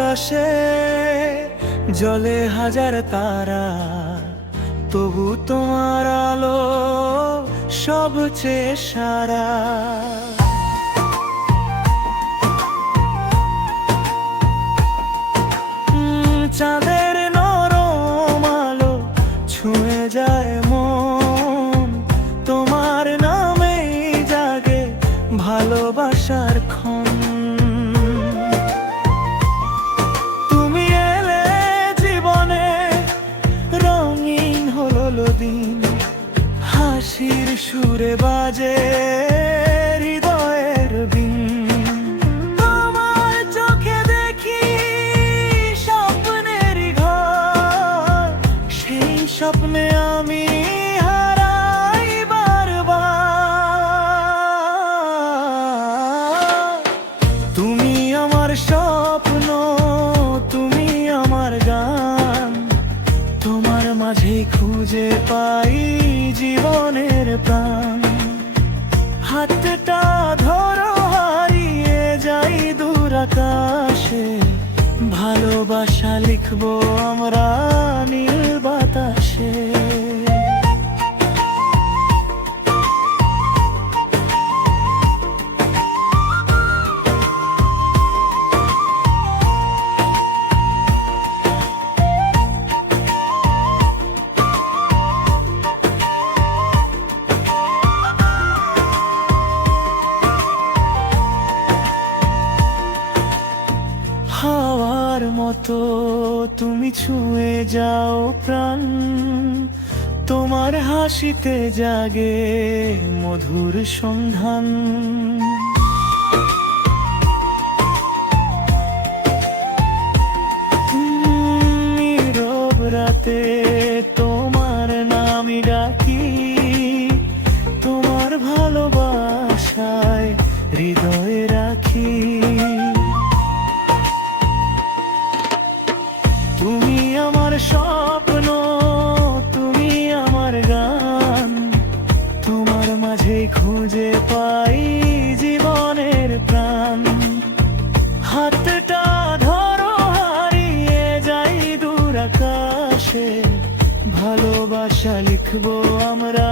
আকাশে জলে হাজার তারা, তবু তোমার আলো সবচেয়ে সারা। চাঁদের নরম আলো ছুঁয়ে যায় মন, তোমার নামেই জাগে ভালোবাসার ক্ষণ। তুমি এলে জীবনে রঙিন হলো দিন, হাসির সুরে বাজে হৃদয়ের বিন। তোমার চোখে দেখি স্বপ্নেরই ঘর, সেই স্বপ্নে আমি হারাই বারবার। তুমি আমার স্বপ্ন, তুমি আমার গান, তোমার মাঝেই খুঁজে পাই জীবনের প্রাণ। হাতটা ধরো হারিয়ে যাই দূর আকাশে, ভালোবাসা লিখবো আমরা নীল বাতাসে। হাওয়ার মতো তুমি ছুঁয়ে যাও প্রাণ, তোমার হাসিতে জাগে মধুর সন্ধান। নীরব রাতে তোমার নামই ডাকি, তোমার ভালোবাসায় হৃদয়ে রাখি। তুমি আমার স্বপ্ন, তুমি আমার গান, তোমার মাঝেই খুঁজে পাই জীবনের প্রাণ। হাতটা ধরো হারিয়ে যাই দূর আকাশে, ভালোবাসা লিখবো আমরা